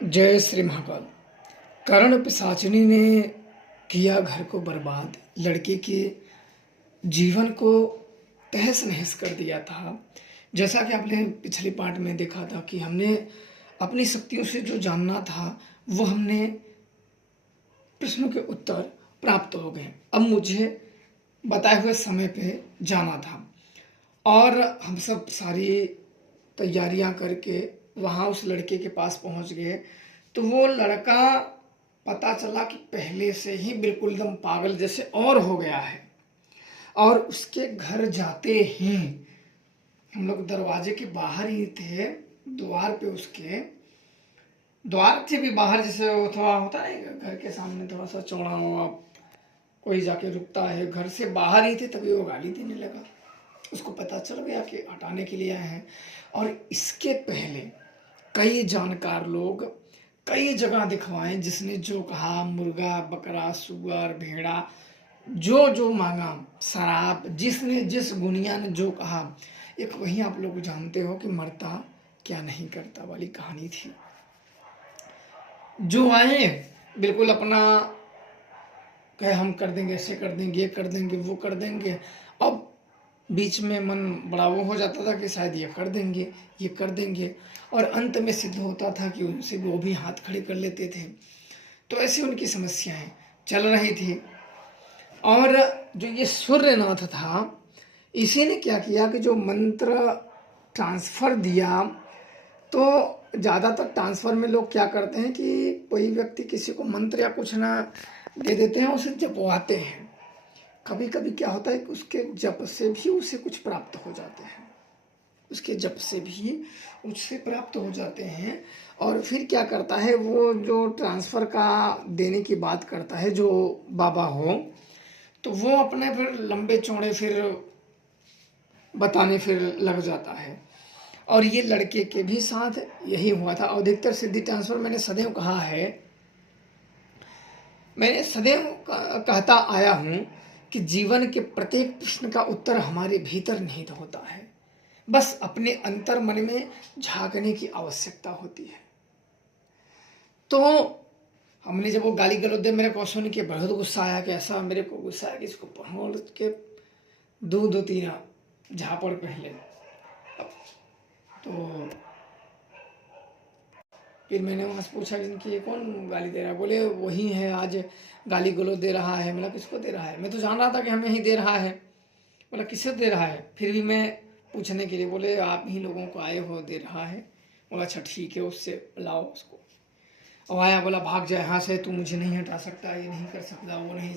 जय श्री महाकाल। कर्ण पिशाचिनी ने किया घर को बर्बाद, लड़के के जीवन को तहस नहस कर दिया था। जैसा कि आपने पिछले पार्ट में देखा था कि हमने अपनी शक्तियों से जो जानना था वो हमने प्रश्नों के उत्तर प्राप्त हो गए। अब मुझे बताए हुए समय पे जाना था और हम सब सारी तैयारियां करके वहाँ उस लड़के के पास पहुँच गए। तो वो लड़का पता चला कि पहले से ही बिल्कुल एकदम पागल जैसे और हो गया है। और उसके घर जाते ही हम लोग दरवाजे के बाहर ही थे, द्वार पे उसके द्वार से भी बाहर जैसे वो थोड़ा होता है घर के सामने थोड़ा सा चौड़ा हुआ, कोई जाके रुकता है, घर से बाहर ही थे तभी वो गाली देने लगा। उसको पता चल गया कि हटाने के लिए आए हैं। और इसके पहले कई जानकार लोग कई जगह दिखवाए, जिसने जो कहा मुर्गा बकरा सुअर भेड़ा जो जो मांगा, शराब, जिसने जिस गुनिया ने जो कहा, एक वही आप लोग जानते हो कि मरता क्या नहीं करता वाली कहानी थी। जो आए बिल्कुल अपना कहे हम कर देंगे, ऐसे कर देंगे, ये कर देंगे, वो कर देंगे। अब बीच में मन बड़ा वो हो जाता था कि शायद ये कर देंगे, ये कर देंगे, और अंत में सिद्ध होता था कि उनसे वो भी हाथ खड़े कर लेते थे। तो ऐसी उनकी समस्याएं चल रही थी। और जो ये सूर्यनाथ था, इसी ने क्या किया कि जो मंत्र ट्रांसफ़र दिया, तो ज़्यादातर ट्रांसफ़र में लोग क्या करते हैं कि कोई व्यक्ति किसी को मंत्र या कुछ ना दे देते हैं, उसे जपवाते हैं। कभी कभी क्या होता है कि उसके जप से भी उसे कुछ प्राप्त हो जाते हैं, उसके जप से भी उससे प्राप्त हो जाते हैं। और फिर क्या करता है, वो जो ट्रांसफ़र का देने की बात करता है जो बाबा हो, तो वो अपने फिर लंबे चौड़े फिर बताने फिर लग जाता है। और ये लड़के के भी साथ यही हुआ था। और अधिकतर सिद्धि ट्रांसफ़र मैंने सदैव कहा है, मैंने सदैव कहता आया हूँ कि जीवन के प्रत्येक प्रश्न का उत्तर हमारे भीतर निहित होता है, बस अपने अंतर मन में झांकने की आवश्यकता होती है। तो हमने जब वो गाली गलौज दे, मेरे को सुन के बहुत गुस्सा आया कि ऐसा मेरे को गुस्सा आया कि इसको पढ़ो के दो तीन झापड़ पहले। तो फिर मैंने वहाँ से पूछा कि ये कौन गाली दे रहा है। बोले वही है, आज गाली गलौज दे रहा है। मतलब किसको दे रहा है? मैं तो जान रहा था कि हमें ही दे रहा है। बोला किसे दे रहा है? फिर भी मैं पूछने के लिए, बोले आप ही लोगों को आए हो दे रहा है। बोला अच्छा ठीक है, उससे लाओ उसको। और आया, बोला भाग जाए यहाँ से, तू मुझे नहीं हटा सकता, ये नहीं कर सकता, वो नहीं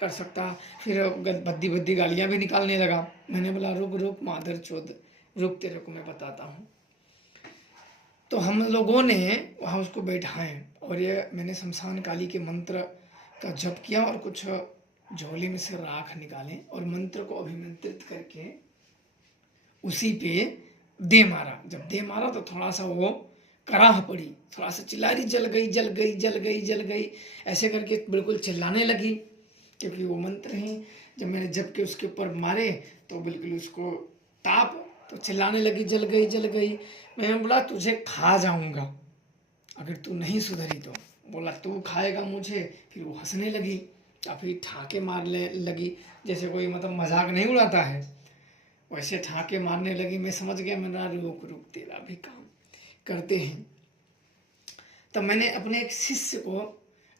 कर सकता। फिर भद्दी भद्दी गालियाँ भी निकालने लगा। मैंने बोला रुक रुक मादर चोद, रुक तेरे को मैं बताता हूँ। तो हम लोगों ने वहाँ उसको बैठाएं और ये मैंने शमशान काली के मंत्र का जप किया और कुछ झोले में से राख निकाले और मंत्र को अभिमंत्रित करके उसी पे दे मारा। जब दे मारा तो थोड़ा सा वो कराह पड़ी, थोड़ा सा चिल्ला रही, जल गई जल गई जल गई जल गई, ऐसे करके बिल्कुल चिल्लाने लगी, क्योंकि वो मंत्र ही जब मैंने जप के उसके ऊपर मारे तो बिल्कुल उसको ताप, तो चिल्लाने लगी जल गई जल गई। मैंने बोला तुझे खा जाऊंगा अगर तू नहीं सुधरी तो। बोला तू खाएगा मुझे। फिर वो हंसने लगी, काफ़ी ठाके मारने लगी, जैसे कोई मतलब मजाक नहीं उड़ाता है वैसे ठाके मारने लगी। मैं समझ गया, मैंने रुक रुक तेरा भी काम करते हैं। तब मैंने अपने एक शिष्य को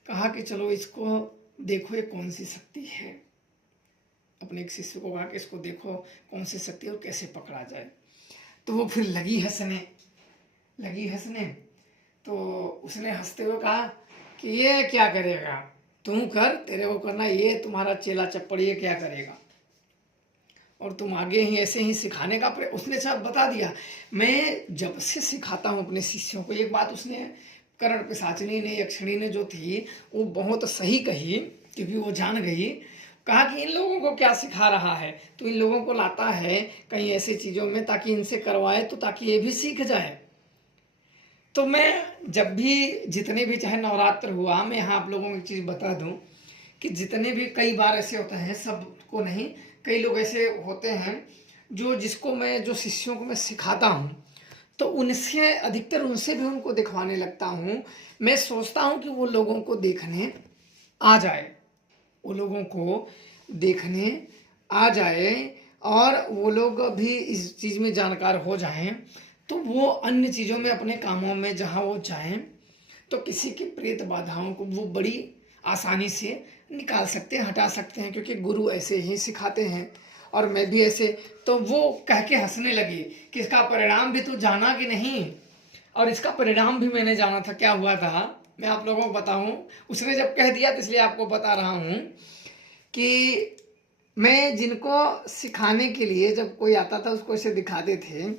कहा कि चलो इसको देखो ये कौन सी शक्ति है। अपने एक शिष्य को कहा कि इसको देखो कौन सी शक्ति है और कैसे पकड़ा जाए। तो वो फिर लगी हंसने। तो उसने हंसते हुए कहा कि ये क्या करेगा, तुम कर, तेरे को करना, ये तुम्हारा चेला चप्पड़ ये क्या करेगा, और तुम आगे ही ऐसे ही सिखाने का उसने सब बता दिया। मैं जब से सिखाता हूँ अपने शिष्यों को, एक बात उसने कर्ण पिशाचिनी ने, यक्षिणी ने जो थी वो बहुत सही कही, क्योंकि वो जान गई। कहा कि इन लोगों को क्या सिखा रहा है, तो इन लोगों को लाता है कहीं ऐसी चीज़ों में ताकि इनसे करवाए, तो ताकि ये भी सीख जाए। तो मैं जब भी जितने भी चाहे नवरात्र हुआ, मैं यहाँ आप लोगों को एक चीज़ बता दूँ कि जितने भी कई बार ऐसे होता है, सबको नहीं, कई लोग ऐसे होते हैं जो जिसको मैं जो शिष्यों को मैं सिखाता हूँ तो उनसे अधिकतर उनसे भी उनको दिखवाने लगता हूँ। मैं सोचता हूँ कि वो लोगों को देखने आ जाए, वो लोगों को देखने आ जाए और वो लोग भी इस चीज़ में जानकार हो जाएं, तो वो अन्य चीज़ों में अपने कामों में जहाँ वो जाएं तो किसी की प्रेत बाधाओं को वो बड़ी आसानी से निकाल सकते हैं, हटा सकते हैं, क्योंकि गुरु ऐसे ही सिखाते हैं और मैं भी ऐसे। तो वो कह के हंसने लगी कि इसका परिणाम भी तू जाना कि नहीं। और इसका परिणाम भी मैंने जाना था। क्या हुआ था मैं आप लोगों को बताऊं। उसने जब कह दिया तो इसलिए आपको बता रहा हूं कि मैं जिनको सिखाने के लिए जब कोई आता था उसको इसे दिखाते थे,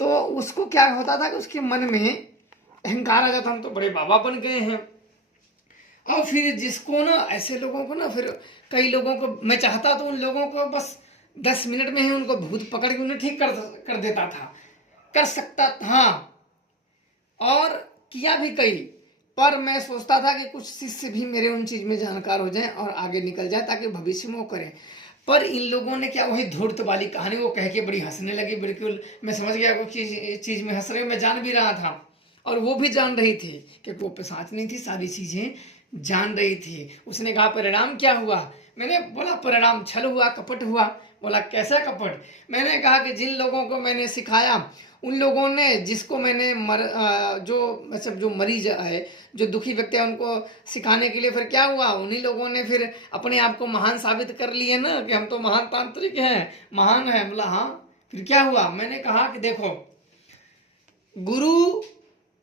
तो उसको क्या होता था कि उसके मन में अहंकार आ जाता, हम तो बड़े बाबा बन गए हैं। और फिर जिसको ना ऐसे लोगों को ना, फिर कई लोगों को मैं चाहता तो उन लोगों को बस 10 मिनट में ही उनको भूत पकड़ के उन्हें ठीक कर देता था, कर सकता था और किया भी कई। पर मैं सोचता था कि कुछ शिष्य भी मेरे उन चीज में जानकार हो जाएं और आगे निकल जाए ताकि भविष्य में वो करें। पर इन लोगों ने क्या, वही धूर्त वाली कहानी वो कह के बड़ी हंसने लगी। बिल्कुल मैं समझ गया वो चीज में हंस रहे, मैं जान भी रहा था और वो भी जान रही थी कि वो पिशाच नहीं थी, सारी चीजें जान रही थी। उसने कहा परिणाम क्या हुआ। मैंने बोला परिणाम छल हुआ, कपट हुआ। बोला कैसा कपट। मैंने कहा कि जिन लोगों को मैंने सिखाया उन लोगों ने, जिसको मैंने जो मतलब जो मरीज है, जो दुखी व्यक्ति है, उनको सिखाने के लिए फिर क्या हुआ, उन्हीं लोगों ने फिर अपने आप को महान साबित कर लिए ना कि हम तो महान तांत्रिक हैं, महान है। बोला हाँ, फिर क्या हुआ। मैंने कहा कि देखो गुरु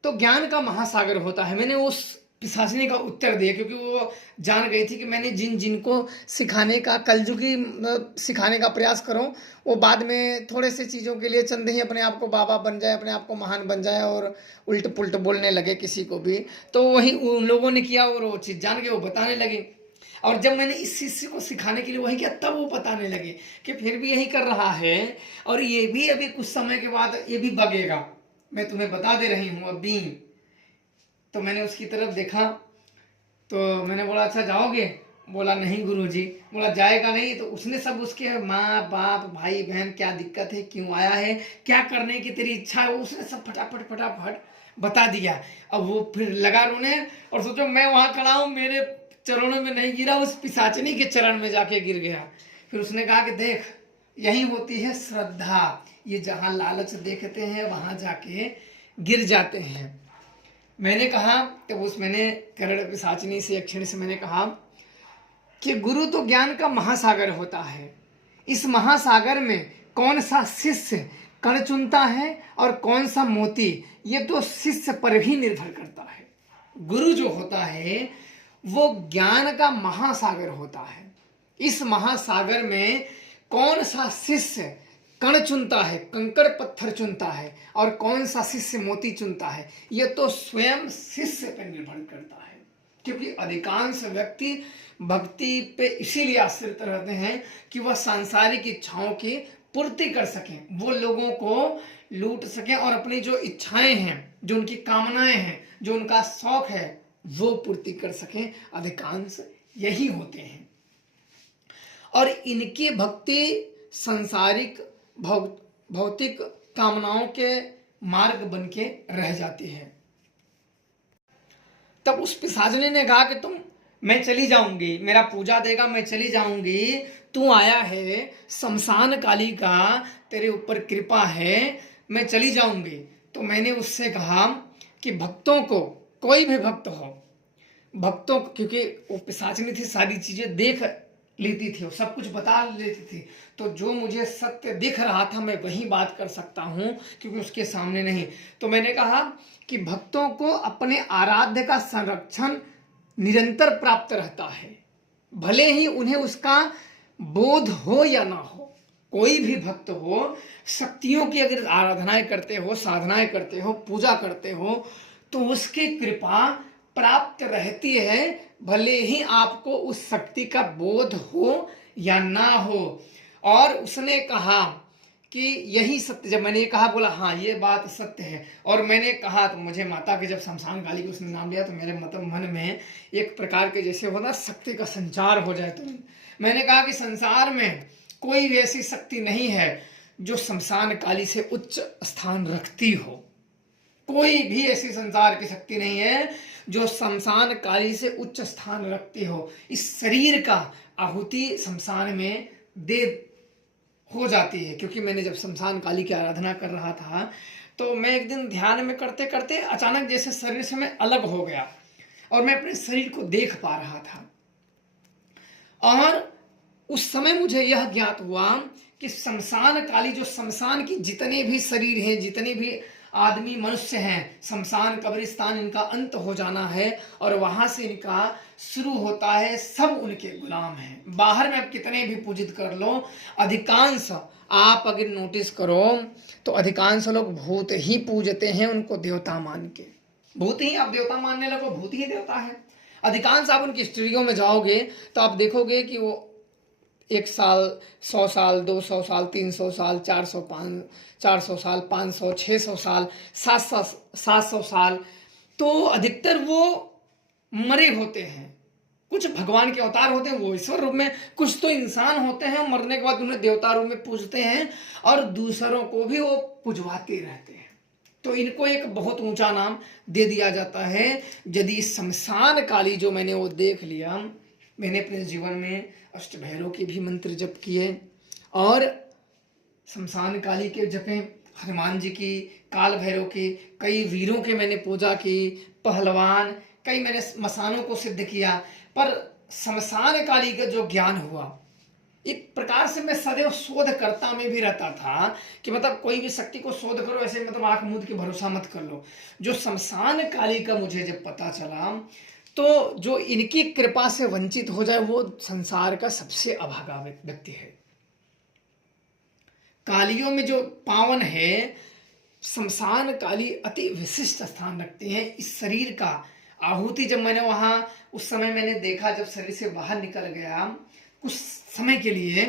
तो ज्ञान का महासागर होता है। मैंने उस पिशाचिनी का उत्तर दिया क्योंकि वो जान गई थी कि मैंने जिनको सिखाने का कलयुगी सिखाने का प्रयास करूं, वो बाद में थोड़े से चीज़ों के लिए चंद ही अपने आप को बाबा बन जाए, अपने आप को महान बन जाए और उल्ट पुल्ट बोलने लगे किसी को भी। तो वही उन लोगों ने किया और वो चीज़ जान के वो बताने लगे। और जब मैंने इस शिष्य को सिखाने के लिए वही किया तब वो बताने लगे कि फिर भी यही कर रहा है और ये भी अभी कुछ समय के बाद ये भी बगेगा, मैं तुम्हें बता दे रही हूँ अभी। तो मैंने उसकी तरफ देखा तो मैंने बोला अच्छा जाओगे। बोला नहीं गुरुजी। बोला जाएगा नहीं। तो उसने सब उसके माँ बाप भाई बहन क्या दिक्कत है, क्यों आया है, क्या करने की तेरी इच्छा है, उसने सब फटाफट फटाफट बता दिया। अब वो फिर लगा रोने और सोचो मैं वहां खड़ा हूँ, मेरे चरणों में नहीं गिरा, उस पिशाचिनी के चरण में जाके गिर गया। फिर उसने कहा कि देख यही होती है श्रद्धा, ये जहां लालच देखते हैं वहां जाके गिर जाते हैं। मैंने कहा कि मैंने करण पिशाचिनी से एक क्षण से मैंने कहा कि गुरु तो ज्ञान का महासागर होता है। इस महासागर में कौन सा शिष्य कण चुनता है और कौन सा मोती, ये तो शिष्य पर भी निर्भर करता है। गुरु जो होता है वो ज्ञान का महासागर होता है। इस महासागर में कौन सा शिष्य कण चुनता है, कंकड़ पत्थर चुनता है और कौन सा शिष्य मोती चुनता है, यह तो स्वयं शिष्य पर निर्भर करता है। क्योंकि अधिकांश व्यक्ति भक्ति पे इसीलिए आश्रित रहते हैं कि वह सांसारिक इच्छाओं की पूर्ति कर सकें, वो लोगों को लूट सकें और अपनी जो इच्छाएं हैं, जो उनकी कामनाएं हैं, जो उनका शौक है, वो पूर्ति कर सकें। अधिकांश यही होते हैं और इनकी भक्ति सांसारिक भौतिक कामनाओं के मार्ग बन के रह जाती है। तब उस पिशाचिनी ने कहा कि मैं चली जाऊंगी, मेरा पूजा देगा, मैं चली जाऊंगी, तू आया है शमशान काली का, तेरे ऊपर कृपा है, मैं चली जाऊंगी। तो मैंने उससे कहा कि भक्तों को, कोई भी भक्त हो, भक्तों को, क्योंकि वो पिशाचिनी थी, सारी चीजें देख लेती थी, सब कुछ बता लेती थी, तो जो मुझे सत्य दिख रहा था मैं वही बात कर सकता हूं क्योंकि उसके सामने नहीं। तो मैंने कहा कि भक्तों को अपने आराध्य का संरक्षण निरंतर प्राप्त रहता है, भले ही उन्हें उसका बोध हो या ना हो। कोई भी भक्त हो, शक्तियों की अगर आराधनाएं करते हो, साधनाएं करते हो, पूजा करते हो, तो उसकी कृपा प्राप्त रहती है, भले ही आपको उस शक्ति का बोध हो या ना हो। और उसने कहा कि यही सत्य, जब मैंने ये कहा बोला हाँ ये बात सत्य है। और मैंने कहा तो मुझे माता के जब शमशान काली को उसने नाम लिया तो मेरे मतलब मन में एक प्रकार के जैसे होता शक्ति का संचार हो जाए। तो मैंने कहा कि संसार में कोई भी ऐसी शक्ति नहीं है जो शमशान काली से उच्च स्थान रखती हो। कोई भी ऐसी संसार की शक्ति नहीं है जो शमशान काली से उच्च स्थान रखती हो। इस शरीर का आहुति शमशान में दे हो जाती है। क्योंकि मैंने जब शमशान काली की आराधना कर रहा था तो मैं एक दिन ध्यान में करते करते अचानक जैसे शरीर से मैं अलग हो गया और मैं अपने शरीर को देख पा रहा था। और उस समय मुझे यह ज्ञात हुआ कि शमशान काली, जो शमशान की जितने भी शरीर हैं, जितने भी आदमी मनुष्य हैं, शमशान कब्रिस्तान इनका अंत हो जाना है और वहां से इनका शुरू होता है। सब उनके गुलाम हैं। बाहर में आप कितने भी पूजित कर लो, अधिकांश आप अगर नोटिस करो तो अधिकांश लोग भूत ही पूजते हैं, उनको देवता मान के। भूत ही आप देवता मानने लगो, भूत ही देवता है। अधिकांश आप उनकी हिस्ट्रियों में जाओगे तो आप देखोगे कि वो 1 साल, 100 साल, 200 साल, 300 साल, 400 साल, 500, 600 साल, 700 साल, तो अधिकतर वो मरे होते हैं। कुछ भगवान के अवतार होते हैं, वो ईश्वर रूप में, कुछ तो इंसान होते हैं, मरने के बाद उन्हें देवता रूप में पूजते हैं और दूसरों को भी वो पुजवाते रहते हैं। तो इनको एक बहुत ऊंचा नाम दे दिया जाता है। यदि शमशान काली जो मैंने वो देख लिया, मैंने अपने जीवन में अष्टभैरव के भी मंत्र जप किए और शमशान काली के जपे, हनुमान जी की, काल भैरव की, कई वीरों के मैंने पूजा की, पहलवान, कई मैंने मसानों को सिद्ध किया। पर शमशान काली का जो ज्ञान हुआ, एक प्रकार से मैं सदैव शोधकर्ता में भी रहता था कि मतलब कोई भी शक्ति को शोध करो, ऐसे मतलब आंख मूंद के भरोसा मत कर लो। जो शमशान काली का मुझे जब पता चला तो जो इनकी कृपा से वंचित हो जाए वो संसार का सबसे अभागा व्यक्ति है। कालियों में जो पावन है, शमशान काली अति विशिष्ट स्थान रखती है। इस शरीर का आहुति जब मैंने वहां उस समय मैंने देखा, जब शरीर से बाहर निकल गया कुछ समय के लिए,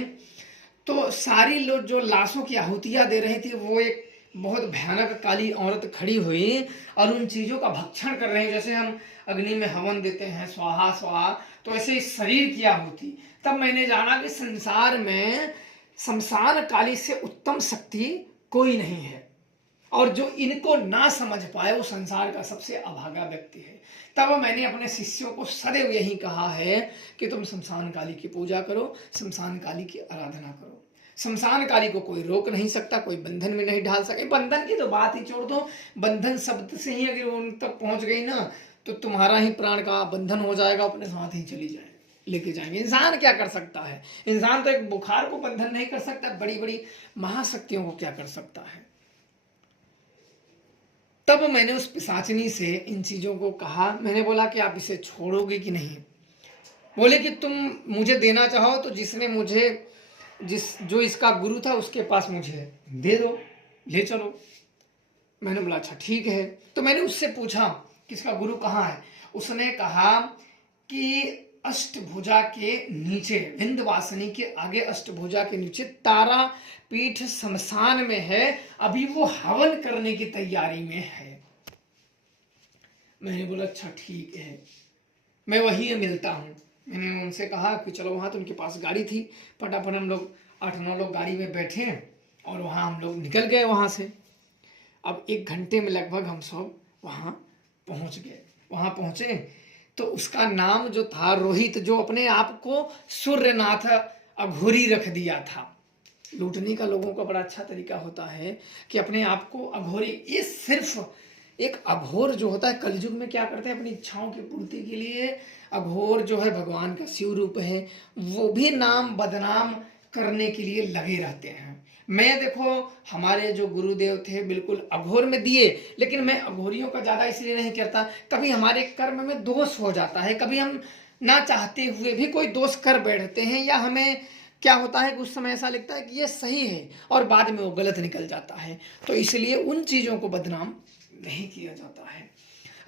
तो सारी लोग जो लाशों की आहुतियां दे रही थी, वो एक बहुत भयानक काली औरत खड़ी हुई और उन चीजों का भक्षण कर रहे हैं। जैसे हम अग्नि में हवन देते हैं, स्वाहा स्वाहा, तो ऐसे इस शरीर की आहुति। तब मैंने जाना कि संसार में शमशान काली से उत्तम शक्ति कोई नहीं है और जो इनको ना समझ पाए वो संसार का सबसे अभागा व्यक्ति है। तब मैंने अपने शिष्यों को सदैव यही कहा है कि तुम शमशान काली की पूजा करो, शमशान काली की आराधना करो। शमशान काली को कोई रोक नहीं सकता, कोई बंधन में नहीं ढाल सके। बंधन की तो बात ही छोड़ दो, बंधन शब्द से ही अगर उन तक पहुंच गई ना तो तुम्हारा ही प्राण का बंधन हो जाएगा, अपने साथ ही चली जाए, लेके जाएंगे। इंसान क्या कर सकता है? इंसान तो एक बुखार को बंधन नहीं कर सकता, बड़ी बड़ी महाशक्तियों को क्या कर सकता है। तब मैंने उस पिशाचिनी से इन चीजों को कहा। मैंने बोला कि आप इसे छोड़ोगे कि नहीं? बोले कि तुम मुझे देना चाहो तो जिसने मुझे जो इसका गुरु था उसके पास मुझे दे दो, ले चलो। मैंने बोला अच्छा ठीक है। तो मैंने उससे पूछा कि इसका गुरु कहाँ है? उसने कहा कि अष्टभुजा के नीचे, विंध्यवासिनी के आगे अष्टभुजा के नीचे तारा पीठ शमशान में है, अभी वो हवन करने की तैयारी में है। मैंने बोला अच्छा ठीक है, मैं वहीं मिलता हूँ। मैंने उनसे कहा कि चलो वहाँ, तो उनके पास गाड़ी थी। फटाफट हम लोग 8-9 लोग गाड़ी में बैठे और वहाँ हम लोग निकल गए वहाँ से। अब 1 घंटे में लगभग हम सब वहाँ पहुँच गए। वहाँ पहुँचे तो उसका नाम जो था रोहित, जो अपने आप को सूर्यनाथ अघोरी रख दिया था। लूटने का लोगों का बड़ा अच्छा तरीका होता है कि अपने आप को अघोरी, ये सिर्फ एक अघोर जो होता है कलयुग में क्या करते हैं, अपनी इच्छाओं की पूर्ति के लिए अघोर जो है भगवान का शिव रूप है, वो भी नाम बदनाम करने के लिए लगे रहते हैं। मैं देखो हमारे जो गुरुदेव थे बिल्कुल अघोर में दिए, लेकिन मैं अघोरियों का ज्यादा इसलिए नहीं करता, कभी हमारे कर्म में दोष हो जाता है, कभी हम ना चाहते हुए भी कोई दोष कर बैठते हैं, या हमें क्या होता है कि उस समय ऐसा लगता है कि ये सही है और बाद में वो गलत निकल जाता है। तो इसलिए उन चीजों को बदनाम नहीं किया जाता है।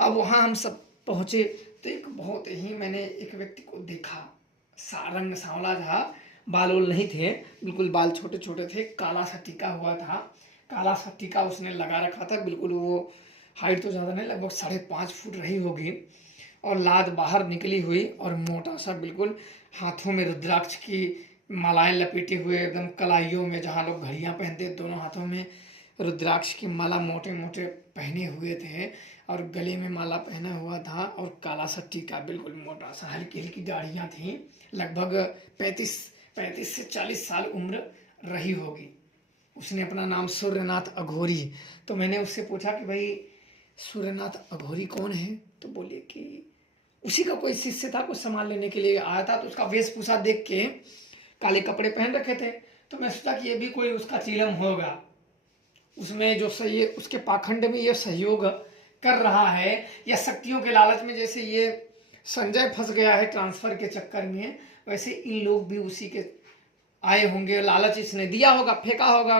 अब वहाँ हम सब पहुँचे तो एक बहुत ही, मैंने एक व्यक्ति को देखा, रंग सांवला था, बाल वोल नहीं थे, बिल्कुल बाल छोटे छोटे थे, काला सा टीका हुआ था, काला सा टीका उसने लगा रखा था बिल्कुल। वो हाइट तो ज़्यादा नहीं, लगभग 5.5 फुट रही होगी, और लाद बाहर निकली हुई और मोटा सा बिल्कुल, हाथों में रुद्राक्ष की मालाएं लपेटे हुए एकदम कलाइयों में, जहाँ लोग घड़ियां पहनते, दोनों हाथों में रुद्राक्ष की माला मोटे मोटे पहने हुए थे और गले में माला पहना हुआ था और काला सा टीका, बिल्कुल मोटा सा, हल्की हल्की दाढ़ियाँ थी। लगभग 35 से 40 साल उम्र रही होगी। उसने अपना नाम सूर्यनाथ अघोरी। तो मैंने उससे पूछा कि भाई सूर्यनाथ अघोरी कौन है? तो बोले कि उसी का कोई शिष्य था, कुछ सामान लेने के लिए आया था। तो उसका वेशभूषा देख के, काले कपड़े पहन रखे थे, तो मैं सोचा कि ये भी कोई उसका चीलम होगा, उसमें जो सही उसके पाखंड में ये सहयोग कर रहा है, या शक्तियों के लालच में, जैसे ये संजय फंस गया है ट्रांसफर के चक्कर में, वैसे इन लोग भी उसी के आए होंगे। लालच इसने दिया होगा, फेंका होगा,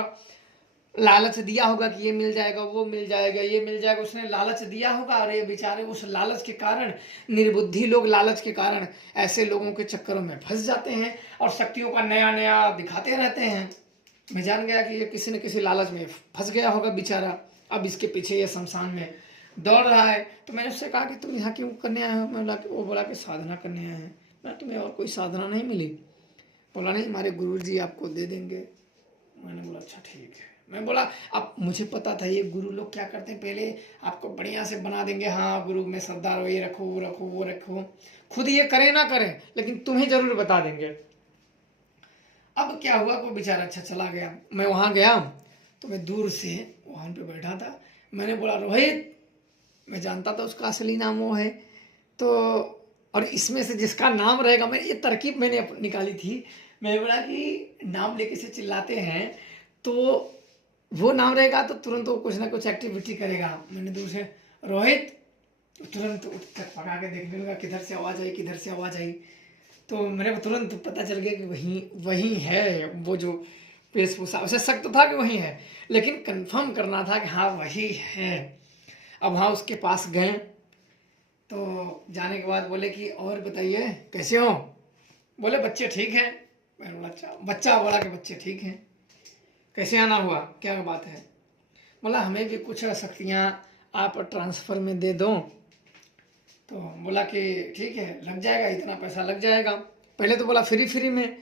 लालच दिया होगा कि ये मिल जाएगा, वो मिल जाएगा, ये मिल जाएगा, उसने लालच दिया होगा। और ये बेचारे उस लालच के कारण, निर्बुद्धि लोग लालच के कारण ऐसे लोगों के चक्करों में फंस जाते हैं और शक्तियों का नया नया दिखाते रहते हैं। मैं जान गया कि ये किसी न किसी लालच में फंस गया होगा बेचारा, अब इसके पीछे ये शमशान में दौड़ रहा है। तो मैंने उससे कहा कि तुम यहाँ क्यों करने आए हो? वो बोला कि साधना करने आए हैं। मैं, तुम्हें और कोई साधना नहीं मिली? बोला नहीं, हमारे गुरुजी आपको दे देंगे। मैंने बोला अच्छा ठीक है। मैं बोला अब मुझे पता था ये गुरु लोग क्या करते हैं, पहले आपको बढ़िया से बना देंगे, हाँ गुरु में श्रद्धा रहो, ये रखो, वो रखो, वो रखो, खुद ये करें ना करें लेकिन तुम्हें जरूर बता देंगे। अब क्या हुआ, कोई बेचारा अच्छा चला गया। मैं वहाँ गया तो मैं दूर से वहाँ पे बैठा था। मैंने बोला रोहित, मैं जानता था उसका असली नाम वो है, तो और इसमें से जिसका नाम रहेगा, मैं ये तरकीब मैंने निकाली थी। मैंने बोला कि नाम लेके से चिल्लाते हैं तो वो नाम रहेगा तो तुरंत वो कुछ ना कुछ एक्टिविटी करेगा। मैंने दूर से रोहित, तुरंत उठ कर पका के देखने लगा किधर से आवाज़ आई, किधर से आवाज़ आई। तो मेरे को तुरंत पता चल गया कि वही है वो जो वेशभूषा, उसे शक तो था कि वही है, लेकिन कंफर्म करना था कि हाँ वही है। अब हाँ उसके पास गए तो जाने के बाद बोले कि और बताइए कैसे हो? बोले बच्चे ठीक हैं। मैंने बोला अच्छा। बच्चा बोला कि बच्चे ठीक हैं। कैसे आना हुआ, क्या बात है? बोला हमें भी कुछ शक्तियाँ आप ट्रांसफ़र में दे दो। तो बोला कि ठीक है, लग जाएगा, इतना पैसा लग जाएगा। पहले तो बोला फ्री में।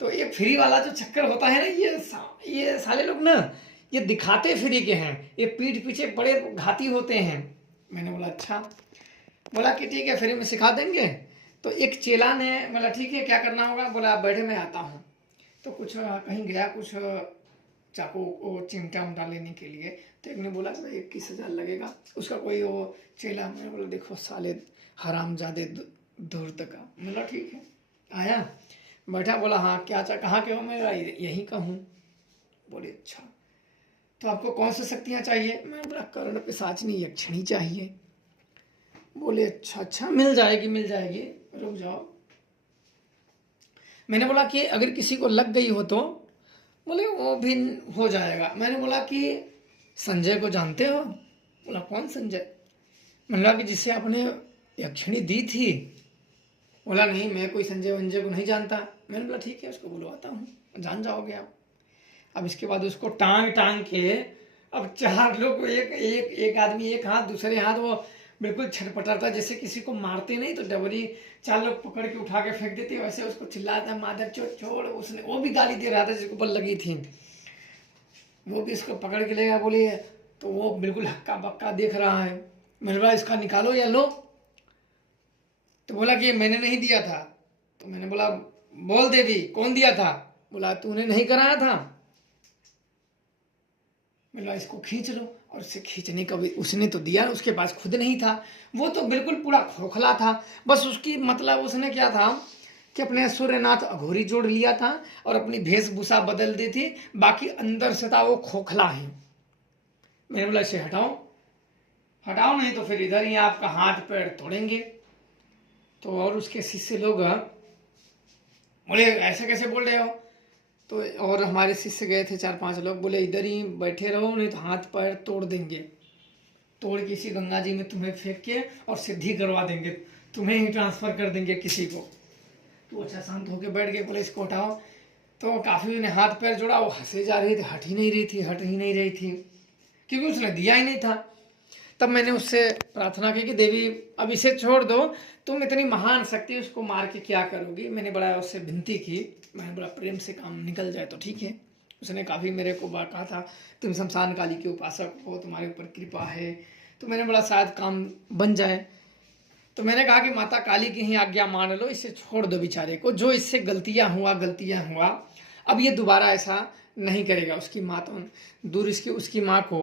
तो ये फ्री वाला जो चक्कर होता है ना, ये साले लोग ना ये दिखाते फ्री के हैं, ये पीठ पीछे बड़े घाती होते हैं। मैंने बोला अच्छा। बोला कि ठीक है, फ्री में सिखा देंगे। तो एक चेला ने बोला ठीक है, क्या करना होगा? बोला आप बैठे, मैं आता हूँ। तो कुछ कहीं गया, कुछ चाकू को चिमटा उमटा लेने के लिए। तो एक ने बोला कि 21,000 लगेगा। उसका कोई वो चेला, मैंने बोला देखो साले हरामजादे धूर्त का। बोला ठीक है। आया, बैठा, बोला हाँ क्या कहाँ के हो? मैं यहीं का हूँ। बोले अच्छा, तो आपको कौन सी शक्तियाँ चाहिए? मैंने बोला कर्ण पिशाचनी यक्षिणी चाहिए। बोले अच्छा, मिल जाएगी, रुक जाओ। मैंने बोला कि अगर किसी को लग गई हो तो? बोले वो भी हो जाएगा। मैंने बोला कि संजय को जानते हो? बोला कौन संजय? मैंने बोला कि जिसे आपने यक्षिणी दी थी। बोला नहीं, मैं कोई संजय वंजय को नहीं जानता। मैंने बोला ठीक है, उसको बुलवाता हूँ, जान जाओगे आप। अब इसके बाद उसको टांग के, अब 4 लोग, एक आदमी एक हाथ, दूसरे हाथ वो बिल्कुल छटपटाता, जैसे किसी को मारते नहीं तो डबरी 4 लोग पकड़ के उठा के फेंक देते, वैसे उसको चिल्लाता मादर चोट छोड़। उसने वो भी गाली दे रहा था जिसके ऊपर लगी थी, वो भी इसको पकड़ के लेगा। बोली तो वो बिल्कुल हक्का बक्का देख रहा है। मैंने बोला इसका निकालो या लो। तो बोला कि मैंने नहीं दिया था। तो मैंने बोला बोल देवी कौन दिया था? बोला तूने नहीं कराया था। मैंने इसको खींच लो। और उसे खींचने का भी उसने तो दिया, उसके पास खुद नहीं था। वो तो बिल्कुल पूरा खोखला था। बस उसकी मतलब उसने क्या था कि अपने सूर्यनाथ अघोरी जोड़ लिया था और अपनी वेशभूषा बदल दी थी, बाकी अंदर से था वो खोखला है। मैंने बोला इसे हटाओ नहीं तो फिर इधर ही आपका हाथ पैर तोड़ेंगे। तो और उसके शिष्य लोग बोले ऐसे कैसे बोल रहे हो? तो और हमारे शिष्य गए थे 4-5 लोग, बोले इधर ही बैठे रहो नहीं तो हाथ पैर तोड़ देंगे, तोड़ के इसी गंगा जी में तुम्हें फेंक के और सिद्धि करवा देंगे, तुम्हें ही ट्रांसफ़र कर देंगे किसी को। तो अच्छा शांत होकर बैठ गए। बोले इसको हटाओ। तो काफ़ी ने हाथ पैर जोड़ा, वो हंसे जा रही थी, हट ही नहीं रही थी, क्योंकि उसने दिया ही नहीं था। तब मैंने उससे प्रार्थना की कि देवी अब इसे छोड़ दो, तुम इतनी महान शक्ति, उसको मार के क्या करोगी। मैंने बड़ा उससे विनती की, मैंने बड़ा प्रेम से काम निकल जाए तो ठीक है। उसने काफ़ी मेरे को कहा था तुम शमशान काली के उपासक हो, तुम्हारे ऊपर कृपा है, तो मैंने बड़ा शायद काम बन जाए। तो मैंने कहा कि माता काली की ही आज्ञा मान लो, इसे छोड़ दो बेचारे को, जो इससे गलतियां हुआ अब ये दोबारा ऐसा नहीं करेगा। उसकी माँ तो दूर, उसकी माँ को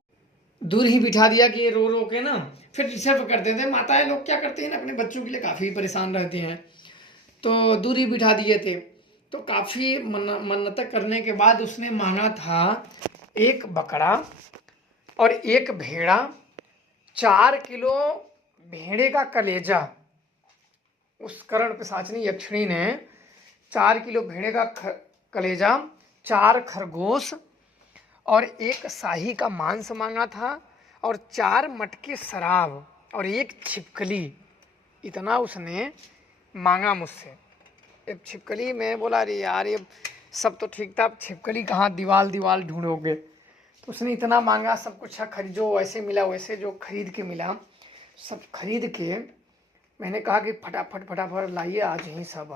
दूर ही बिठा दिया कि ये रो रो के ना फिर डिस्टर्ब करते थे। माताएं लोग क्या करती हैं ना, अपने बच्चों के लिए काफ़ी परेशान रहती हैं, तो दूर ही बिठा दिए थे। तो काफ़ी मन्नत करने के बाद उसने मांगा था एक बकरा और एक भेड़ा, 4 किलो भेड़े का कलेजा। उस करण पिशाचिनी यक्षिणी ने 4 किलो भेड़े का कलेजा, 4 खरगोश और 1 शाही का मांस मांगा था, और 4 मटके शराब और 1 छिपकली। इतना उसने मांगा मुझसे। अब छिपकली, मैं बोला अरे यार ये सब तो ठीक था, अब छिपकली कहाँ दीवाल ढूंढोगे। तो उसने इतना मांगा, सब कुछ खरीद, जो वैसे मिला वैसे जो खरीद के मिला सब खरीद के मैंने कहा कि फटाफट लाइए आज ही सब।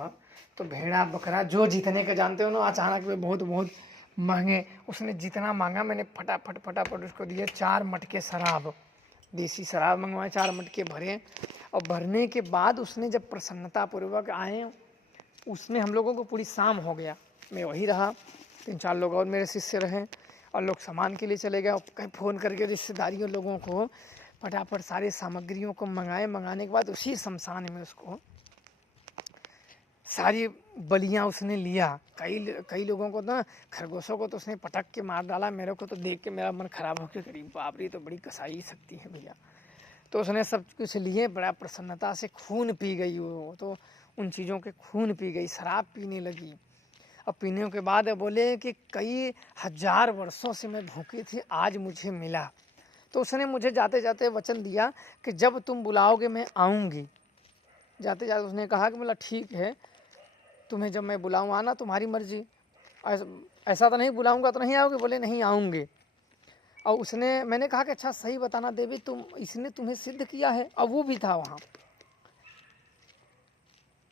तो भेड़ा बकरा जो जितने के जानते हो ना, अचानक में बहुत महंगे। उसने जितना मांगा मैंने फटाफट उसको दिए। 4 मटके शराब, देसी शराब मंगवाए, 4 मटके भरे। और भरने के बाद उसने जब प्रसन्नतापूर्वक आए, उसमें हम लोगों को पूरी शाम हो गया। मैं वही रहा, 3-4 लोग और मेरे शिष्य रहे, और लोग सामान के लिए चले गए। कहीं फ़ोन करके रिश्तेदारियों लोगों को फटाफट सारी सामग्रियों को मंगाने के बाद उसी शमशान में उसको सारी बलियां उसने लिया। कई लोगों को ना, खरगोशों को तो उसने पटक के मार डाला। मेरे को तो देख के मेरा मन खराब हो गया, करीब बाप रे, तो बड़ी कसाई शक्ति है भैया। तो उसने सब कुछ लिए, बड़ा प्रसन्नता से खून पी गई वो, तो उन चीज़ों के खून पी गई, शराब पीने लगी। और पीने के बाद बोले कि कई 1000 वर्षों से मैं भूखी थी, आज मुझे मिला। तो उसने मुझे जाते जाते वचन दिया कि जब तुम बुलाओगे मैं आऊँगी। जाते जाते उसने कहा कि बोला ठीक है, तुम्हें जब मैं बुलाऊँ आना, तुम्हारी मर्जी। ऐसा तो नहीं बुलाऊँगा तो नहीं आओगे? बोले नहीं आऊँगे। और मैंने कहा कि अच्छा सही बताना देवी, इसने तुम्हें सिद्ध किया है? और वो भी था वहाँ।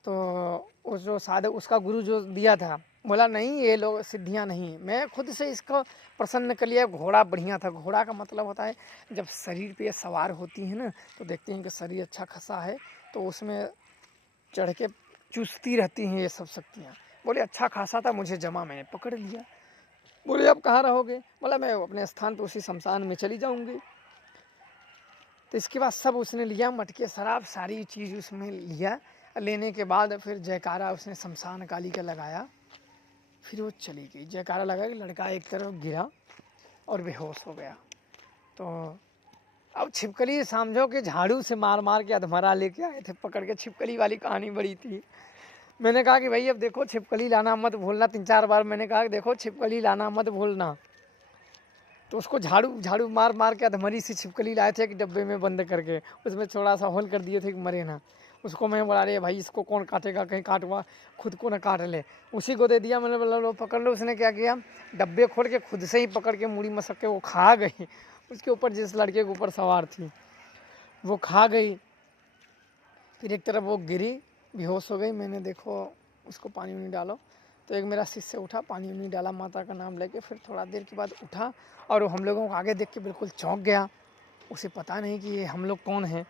तो उस जो साधक, उसका गुरु जो दिया था, बोला नहीं ये लोग सिद्धियां नहीं, मैं खुद से इसको प्रसन्न कर लिया। घोड़ा बढ़िया था। घोड़ा का मतलब होता है जब शरीर पे सवार होती है ना, तो देखते हैं कि शरीर अच्छा खासा है, तो उसमें चढ़ के चूसती रहती हैं ये सब शक्तियाँ। बोले अच्छा खासा था, मुझे जमा, मैंने पकड़ लिया। बोले अब कहाँ रहोगे? बोला मैं अपने स्थान पर उसी शमशान में चली जाऊँगी। तो इसके बाद सब उसने लिया, मटके शराब सारी चीज़ उसमें लिया। लेने के बाद फिर जयकारा उसने शमशान काली का लगाया, फिर वो चली गई। जयकारा लगा कि लड़का एक तरफ गिरा और बेहोश हो गया। तो अब छिपकली समझो कि झाड़ू से मार के अधमरा लेके आए थे पकड़ के। छिपकली वाली कहानी बड़ी थी। मैंने कहा कि भाई अब देखो छिपकली लाना मत भूलना। 3-4 बार मैंने कहा कि देखो छिपकली लाना मत भूलना। तो उसको झाड़ू मार के अधमरी सी छिपकली लाए थे कि डब्बे में बंद करके, उसमें थोड़ा सा होल कर दिए थे कि मरे ना। उसको मैं बोला अरे भाई इसको कौन काटेगा, कहीं काटवा खुद को ना काट ले। उसी को दे दिया। मैंने बोला लो पकड़ लो। उसने क्या किया, डब्बे खोल के खुद से ही पकड़ के मुड़ी मसक के वो खा गई। उसके ऊपर जिस लड़के के ऊपर सवार थी वो खा गई। फिर एक तरफ वो गिरी, बेहोश हो गई। मैंने देखो उसको पानी में डालो, तो एक मेरा शिष्य उठा, पानी में डाला माता का नाम लेके। फिर थोड़ा देर के बाद उठा और हम लोगों को आगे देख के बिल्कुल चौंक गया। उसे पता नहीं कि ये हम लोग कौन हैं।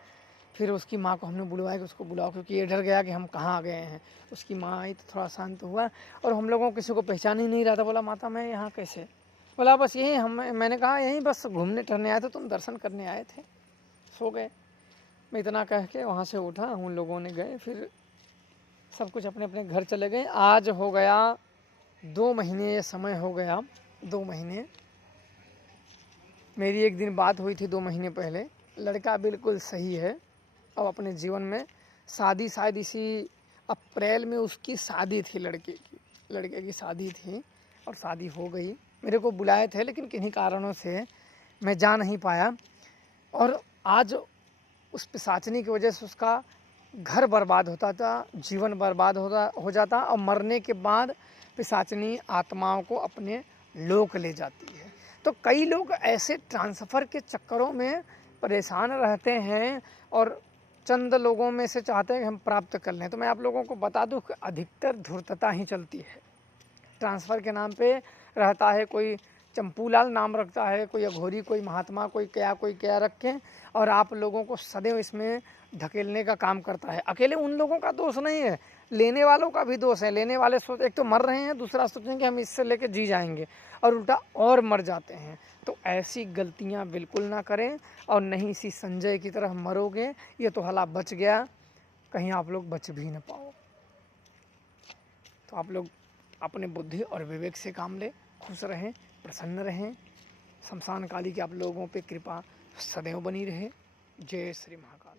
फिर उसकी माँ को हमने बुलवाया कि उसको बुलाओ, क्योंकि ये डर गया कि हम कहाँ आ गए हैं। उसकी माँ आई तो थोड़ा शांत हुआ, और हम लोगों को किसी को पहचान ही नहीं रहा था। बोला माता मैं यहाँ कैसे? बोला बस यहीं मैंने कहा यहीं बस घूमने टहलने आए थे, तुम दर्शन करने आए थे, सो गए। मैं इतना कह के वहाँ से उठा, उन लोगों ने गए, फिर सब कुछ अपने अपने घर चले गए। आज हो गया 2 महीने, ये समय हो गया 2 महीने। मेरी एक दिन बात हुई थी 2 महीने पहले। लड़का बिल्कुल सही है। अब अपने जीवन में शादी, शायद इसी अप्रैल में उसकी शादी थी, लड़के की शादी थी, और शादी हो गई। मेरे को बुलाए थे लेकिन किन्हीं कारणों से मैं जा नहीं पाया। और आज उस पिशाचिनी की वजह से उसका घर बर्बाद होता था, जीवन बर्बाद हो जाता, और मरने के बाद पिशाचिनी आत्माओं को अपने लोक ले जाती है। तो कई लोग ऐसे ट्रांसफ़र के चक्करों में परेशान रहते हैं और चंद लोगों में से चाहते हैं कि हम प्राप्त कर लें। तो मैं आप लोगों को बता दूं कि अधिकतर धूर्तता ही चलती है। ट्रांसफ़र के नाम पे रहता है, कोई चंपूलाल नाम रखता है, कोई अघोरी, कोई महात्मा, कोई क्या रख के, और आप लोगों को सदैव इसमें धकेलने का काम करता है। अकेले उन लोगों का दोष नहीं है, लेने वालों का भी दोष है। लेने वाले सोच, एक तो मर रहे हैं, दूसरा सोचेंगे हम इससे लेके जी जाएंगे, और उल्टा और मर जाते हैं। तो ऐसी गलतियां बिल्कुल ना करें, और नहीं इसी संजय की तरह मरोगे। ये तो हला बच गया, कहीं आप लोग बच भी ना पाओ। तो आप लोग अपने बुद्धि और विवेक से काम लें, खुश रहें, प्रसन्न रहें। शमशान काली की आप लोगों पे कृपा सदैव बनी रहे। जय श्री महाकाल।